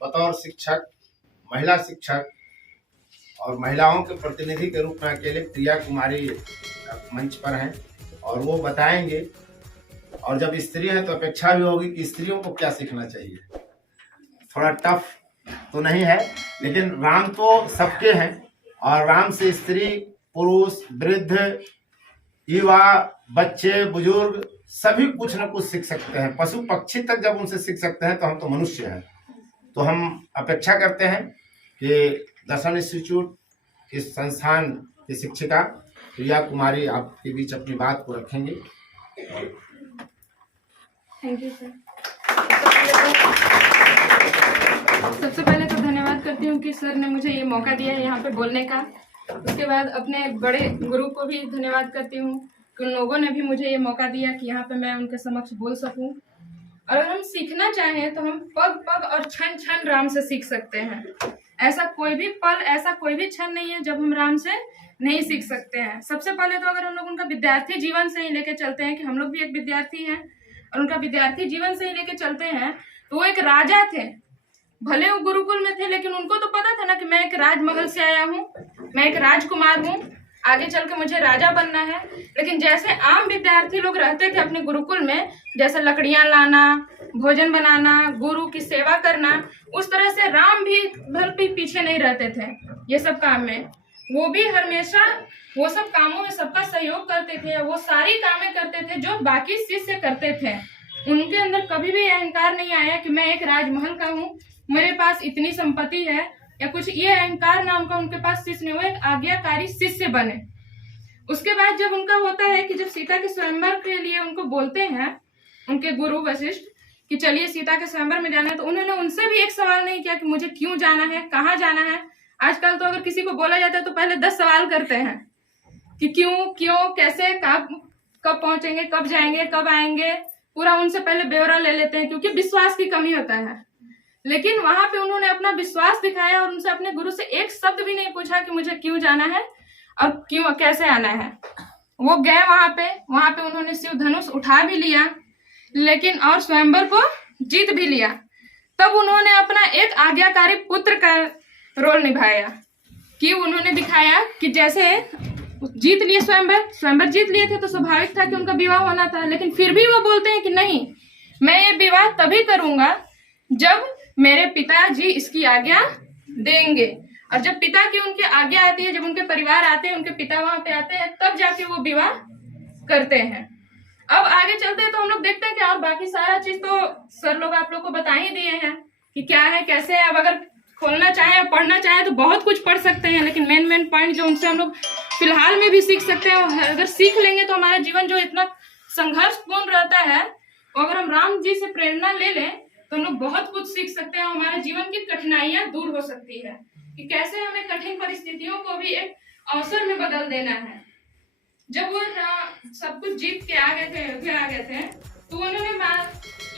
बतौर शिक्षक, महिला शिक्षक और महिलाओं के प्रतिनिधि के रूप में अकेले प्रिया कुमारी मंच पर हैं और वो बताएंगे। और जब स्त्री है तो अपेक्षा भी होगी कि स्त्रियों को क्या सीखना चाहिए। थोड़ा टफ तो नहीं है, लेकिन राम तो सबके हैं और राम से स्त्री, पुरुष, वृद्ध, युवा, बच्चे, बुजुर्ग सभी कुछ न कुछ सीख सकते हैं। पशु पक्षी तक जब उनसे सीख सकते हैं तो हम तो मनुष्य हैं। तो हम अपेक्षा करते हैं कि दर्शन इंस्टीट्यूट इस संस्थान की शिक्षिका प्रिया कुमारी आपके बीच अपनी बात को रखेंगे। Thank you sir. सबसे पहले तो धन्यवाद करती हूँ कि सर ने मुझे ये मौका दिया है यहाँ पे बोलने का। उसके बाद अपने बड़े गुरु को भी धन्यवाद करती हूँ कि उन लोगों ने भी मुझे ये मौका दिया कि यहाँ पे मैं उनके समक्ष बोल सकूँ। अगर हम सीखना चाहें तो हम पग पग और क्षण क्षण राम से सीख सकते हैं। ऐसा कोई भी पल, ऐसा कोई भी क्षण नहीं है जब हम राम से नहीं सीख सकते हैं। सबसे पहले तो अगर हम लोग उनका विद्यार्थी जीवन से ही लेके चलते हैं कि हम लोग भी एक विद्यार्थी हैं और उनका विद्यार्थी जीवन से ही लेके चलते हैं तो वो एक राजा थे। भले वो गुरुकुल में थे, लेकिन उनको तो पता था ना कि मैं एक राजमहल से आया हूँ, मैं एक राजकुमार हूँ, आगे चल के मुझे राजा बनना है। लेकिन जैसे आम विद्यार्थी लोग रहते थे अपने गुरुकुल में, जैसे लकड़ियां लाना, भोजन बनाना, गुरु की सेवा करना, उस तरह से राम भी भर भी पीछे नहीं रहते थे ये सब काम में। वो भी हमेशा वो सब कामों में सबका सहयोग करते थे। वो सारी कामें करते थे जो बाकी शिष्य करते थे। उनके अंदर कभी भी अहंकार नहीं आया कि मैं एक राजमहल का हूँ, मेरे पास इतनी संपत्ति है या कुछ, ये अहंकार नाम का उनके पास शिष्य नहीं। वो एक आज्ञाकारी शिष्य बने। उसके बाद जब उनका होता है कि जब सीता के स्वयंवर के लिए उनको बोलते हैं उनके गुरु वशिष्ठ कि चलिए सीता के स्वयंवर में जाना है, तो उन्होंने उनसे भी एक सवाल नहीं किया कि मुझे क्यों जाना है, कहाँ जाना है। आजकल तो अगर किसी को बोला जाता है तो पहले 10 सवाल करते हैं कि क्यों, कैसे, कब पहुंचेंगे, कब जाएंगे, कब आएंगे, पूरा उनसे पहले ब्यौरा ले लेते हैं क्योंकि विश्वास की कमी होता है। लेकिन वहां पे उन्होंने अपना विश्वास दिखाया और उनसे अपने गुरु से एक शब्द भी नहीं पूछा कि मुझे क्यों जाना है और क्यों, कैसे आना है। वो गए वहां पे उन्होंने शिव धनुष उठा भी लिया, लेकिन और स्वयंवर को जीत भी लिया। तब उन्होंने अपना एक आज्ञाकारी पुत्र का रोल निभाया कि उन्होंने दिखाया कि जैसे जीत लिए स्वयंवर जीत लिए थे तो स्वाभाविक था कि उनका विवाह होना था। लेकिन फिर भी वो बोलते हैं कि नहीं, मैं ये विवाह तभी करूंगा जब मेरे पिताजी इसकी आज्ञा देंगे। और जब पिता की उनकी आज्ञा आती है, जब उनके परिवार आते हैं, उनके पिता वहां पे आते हैं, तब जाके वो विवाह करते हैं। अब आगे चलते हैं तो हम लोग देखते हैं कि और बाकी सारा चीज तो सर लोग आप लोग को बता ही दिए हैं कि क्या है, कैसे है। अब अगर खोलना चाहे, पढ़ना चाहे तो बहुत कुछ पढ़ सकते हैं, लेकिन मेन पॉइंट जो उनसे हम लोग फिलहाल में भी सीख सकते हैं, अगर सीख लेंगे तो हमारा जीवन जो इतना संघर्षपूर्ण रहता है, वो अगर हम राम जी से प्रेरणा ले लें तो हम लोग बहुत कुछ सीख सकते हैं। हमारे जीवन की कठिनाइयां दूर हो सकती है कि कैसे हमें कठिन परिस्थितियों को भी एक अवसर में बदल देना है। जब वो सब कुछ जीत के आ गए थे तो उन्होंने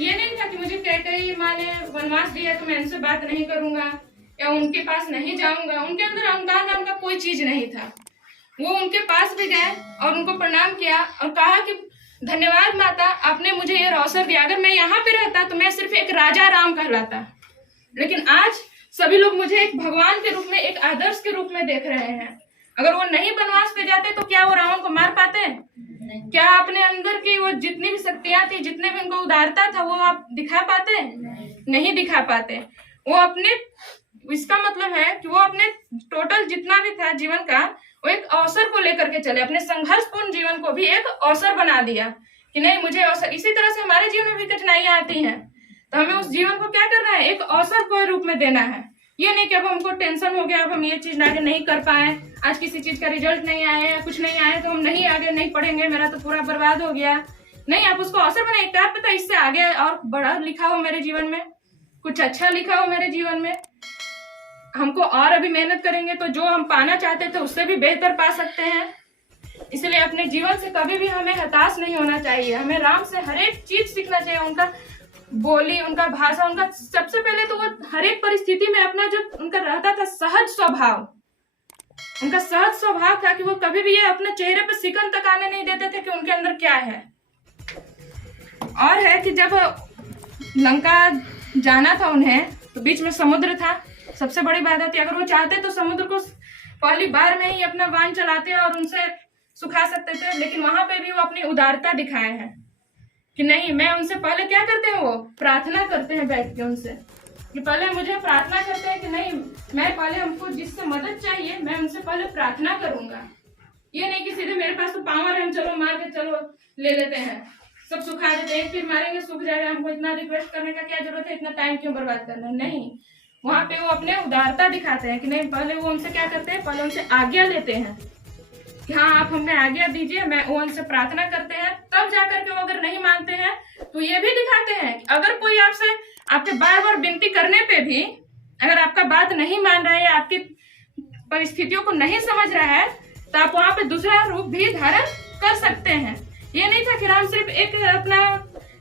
ये नहीं था कि मुझे कैकेयी माँ ने वनवास दिया तो मैं इनसे बात नहीं करूंगा या उनके पास नहीं जाऊंगा। उनके अंदर अहंकार नाम का कोई चीज नहीं था। वो उनके पास भी गए और उनको प्रणाम किया और कहा कि धन्यवाद माता, आपने मुझे ये अवसर दिया। अगर मैं यहाँ पे रहता तो मैं सिर्फ एक राजा राम कहलाता, लेकिन आज सभी लोग मुझे एक भगवान के रूप में, एक आदर्श के रूप में देख रहे हैं। अगर वो नहीं वनवास पे जाते तो क्या वो रावण को मार पाते? क्या अपने अंदर की वो जितनी भी शक्तियां थी, जितने भी उनको उदारता था, वो आप दिखा पाते? नहीं दिखा पाते। वो अपने, इसका मतलब है कि वो अपने टोटल जितना भी था जीवन का, वो एक अवसर को लेकर के चले। अपने संघर्षपूर्ण जीवन को भी एक अवसर बना दिया कि नहीं, मुझे अवसर। इसी तरह से हमारे जीवन में भी कठिनाइयां आती हैं तो हमें उस जीवन को क्या करना है, एक अवसर के रूप में देना है। ये नहीं कि अब हमको टेंशन हो गया, अब हम ये चीज आगे नहीं कर पाए, आज किसी चीज का रिजल्ट नहीं आया, कुछ नहीं आया तो हम नहीं आगे नहीं पढ़ेंगे, मेरा तो पूरा बर्बाद हो गया। नहीं, आप उसको अवसर बनाइए। क्या पता इससे आगे और बड़ा लिखा हो मेरे जीवन में, कुछ अच्छा लिखा हो मेरे जीवन में, हमको और अभी मेहनत करेंगे तो जो हम पाना चाहते थे उससे भी बेहतर पा सकते हैं। इसलिए अपने जीवन से कभी भी हमें हताश नहीं होना चाहिए। हमें राम से हर एक चीज सीखना चाहिए। उनका बोली, उनका भाषा, उनका सबसे पहले तो वो हर एक परिस्थिति में अपना जो उनका रहता था सहज स्वभाव, उनका सहज स्वभाव था कि वो कभी भी ये अपने चेहरे पे सिकन तक आने नहीं देते थे कि उनके अंदर क्या है। और है कि जब लंका जाना था उन्हें तो बीच में समुद्र था, सबसे बड़ी बाधा थी। अगर वो चाहते तो समुद्र को पहली बार में ही अपना वाहन चलाते और उनसे सुखा सकते थे, लेकिन वहां पे भी वो अपनी उदारता दिखाए हैं कि नहीं, मैं उनसे पहले क्या करते हैं, वो प्रार्थना करते हैं बैठ के उनसे, कि पहले मुझे प्रार्थना करते हैं कि नहीं, मैं पहले हमको जिससे मदद चाहिए मैं उनसे पहले प्रार्थना करूंगा। ये नहीं कि सीधे मेरे पास तो पावर है, हम चलो मार के चलो ले लेते हैं, सब सुखा देते हैं, फिर मारेंगे सूख जाएगा, हमको इतना रिक्वेस्ट करने का क्या जरूरत है, इतना टाइम क्यों बर्बाद करना है। नहीं, वहाँ पे वो अपने उदारता दिखाते हैं कि नहीं, पहले वो उनसे क्या करते हैं, पहले उनसे आज्ञा लेते हैं कि हाँ आप हमें आज्ञा दीजिए, मैं वो उनसे प्रार्थना करते हैं, तब जाकर के वो अगर नहीं मानते हैं तो ये भी दिखाते हैं कि अगर कोई आपसे आपके बार बार विनती करने पे भी अगर आपका बात नहीं मान रहा है या आपकी परिस्थितियों को नहीं समझ रहा है तो आप वहाँ पे दूसरा रूप भी धारण कर सकते हैं। ये नहीं था कि राम सिर्फ एक अपना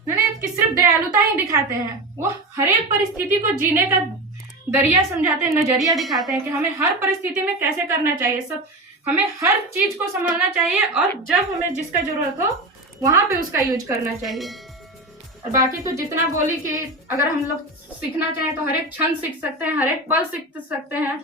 कि सिर्फ दयालुता ही दिखाते हैं, वो हर एक परिस्थिति को जीने का दरिया समझाते हैं, नजरिया दिखाते हैं कि हमें हर परिस्थिति में कैसे करना चाहिए, सब हमें हर चीज को संभालना चाहिए और जब हमें जिसका जरूरत हो वहां पे उसका यूज करना चाहिए। और बाकी तो जितना बोली कि अगर हम लोग सीखना चाहें तो हर एक क्षण सीख सकते हैं, हर एक पल सीख सकते हैं,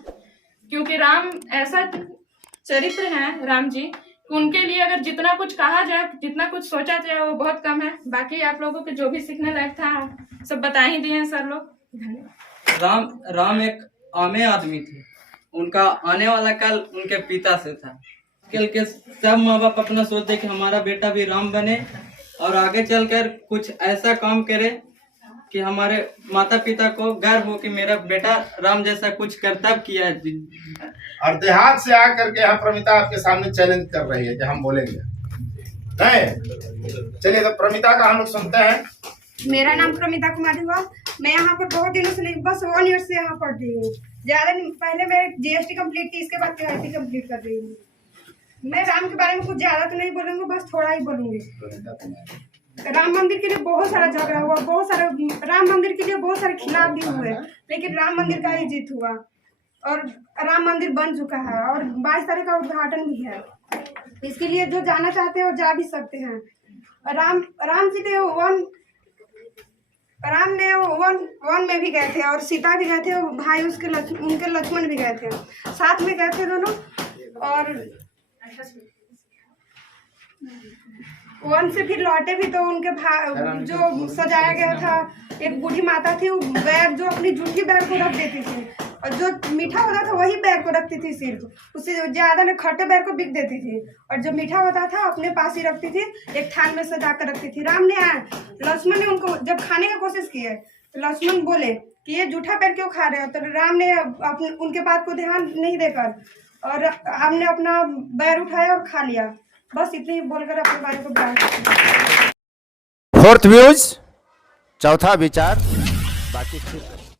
क्योंकि राम ऐसा चरित्र है, राम जी, उनके लिए अगर जितना कुछ कहा जाए, जितना कुछ सोचा जाए वो बहुत कम है। बाकी आप लोगों के जो भी सीखने लायक था सब बता ही दिए हैं सर लोग। धन्यवाद। राम एक आमे आदमी थे, उनका आने वाला कल उनके पिता से था। कल के सब माँ बाप अपना सोचते कि हमारा बेटा भी राम बने और आगे चलकर कुछ ऐसा काम करे कि हमारे माता पिता को गर्व हो कि मेरा बेटा राम जैसा कुछ कर्तव्य किया है। और देहात से आकर के यहाँ प्रमिता आपके सामने चैलेंज कर रही है कि हम बोलेंगे नहीं। चलिए तो प्रमिता का हम लोग सुनते हैं। मेरा नाम प्रमिता कुमारी हुआ। मैं यहाँ पर बहुत दिनों से नहीं, बस 1 ईयर से यहाँ पढ़ रही हूँ। ज्यादा नहीं, पहले मैं GST कंप्लीट की, इसके बाद KIT कंप्लीट कर रही हूँ। मैं राम के बारे में कुछ ज्यादा तो नहीं बोलूंगी, बस थोड़ा ही बोलूंगी। राम मंदिर के लिए बहुत सारा झगड़ा हुआ, बहुत सारा राम मंदिर के लिए बहुत सारे खिलाफ भी हुए, लेकिन राम मंदिर का ही जीत हुआ और राम मंदिर बन चुका है और 22 तारीख का उद्घाटन भी है। इसके लिए जो जाना चाहते हैं वो जा भी सकते हैं। राम जी ने वन में भी गए थे और सीता भी गए थे, और भाई उसके उनके लक्ष्मण भी गए थे, साथ में गए थे दोनों। और वन से फिर लौटे भी तो उनके भाई जो सजाया गया था, एक बूढ़ी माता थी, वो बैग जो अपनी जूठी बैग को रख देती थी और जो मीठा होता था वही बैग को रखती थी, सिर्फ उससे ज्यादा में खट्टे बैग को बिक देती थी और जो मीठा होता था अपने पास ही रखती थी, एक थाल में सजा कर रखती थी। राम ने लक्ष्मण ने उनको जब खाने की कोशिश की है तो लक्ष्मण बोले कि ये जूठा पैर क्यों खा रहे हो, तो राम ने उनके बात को ध्यान नहीं देकर और हमने अपना बैर उठाया और खा लिया। बस इतने ही बोलकर अपने बारे को बयान करते हैं। 4th व्यूज, चौथा विचार, बाकी